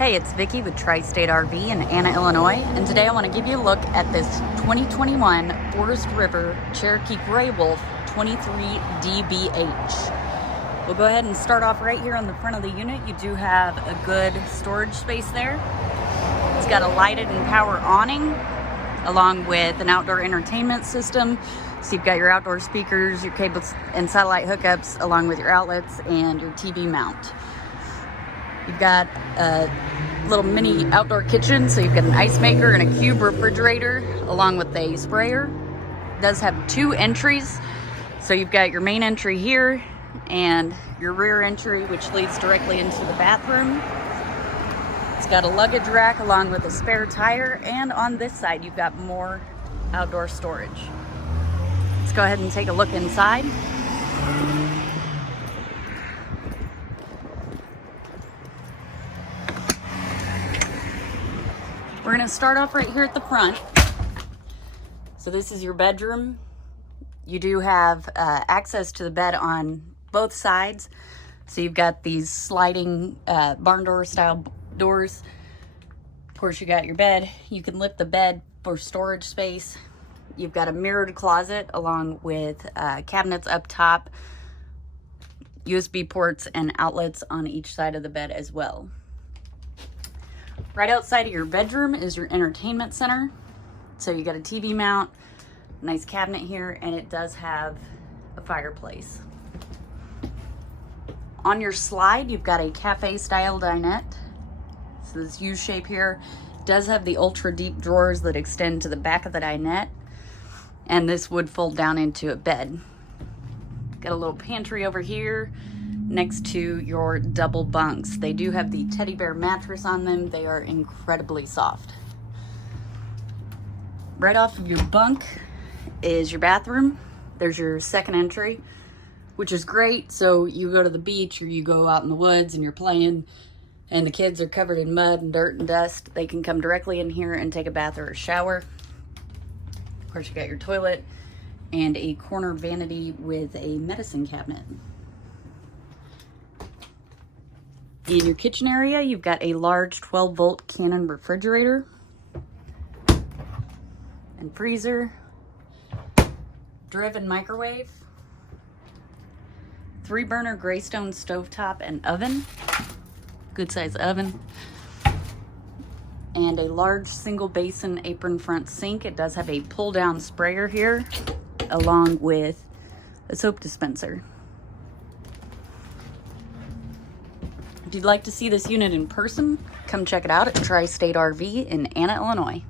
Hey, it's Vicki with Tri-State RV in Anna, Illinois, and today I want to give you a look at this 2021 Forest River Cherokee Gray Wolf 23 DBH. We'll go ahead and start off right here on the front of the unit. You do have a good storage space there. It's got a lighted and power awning along with an outdoor entertainment system. So you've got your outdoor speakers, your cables and satellite hookups along with your outlets and your TV mount. You've got a little mini outdoor kitchen, so you've got an ice maker and a cube refrigerator along with a sprayer. It does have two entries, so you've got your main entry here and your rear entry, which leads directly into the bathroom. It's got a luggage rack along with a spare tire, and on this side you've got more outdoor storage. Let's go ahead and take a look inside. We're going to start off right here at the front. So this is your bedroom. You do have access to the bed on both sides. So you've got these sliding barn door style doors. Of course, you got your bed. You can lift the bed for storage space. You've got a mirrored closet along with cabinets up top, USB ports and outlets on each side of the bed as well. Right outside of your bedroom is your entertainment center. So you got a TV mount, nice cabinet here, and it does have a fireplace. On your slide, you've got a cafe style dinette. So this U shape here does have the ultra deep drawers that extend to the back of the dinette, and this would fold down into a bed. Got a little pantry over here next to your double bunks. They do have the teddy bear mattress on them. They are incredibly soft. Right off of your bunk is your bathroom. There's your second entry, which is great. So you go to the beach or you go out in the woods and you're playing and the kids are covered in mud and dirt and dust. They can come directly in here and take a bath or a shower. Of course, you got your toilet and a corner vanity with a medicine cabinet. In your kitchen area, you've got a large 12-volt Canon refrigerator and freezer, driven microwave, 3-burner Greystone stovetop and oven, good size oven, and a large single basin apron front sink. It does have a pull-down sprayer here along with a soap dispenser. If you'd like to see this unit in person, come check it out at Tri-State RV in Anna, Illinois.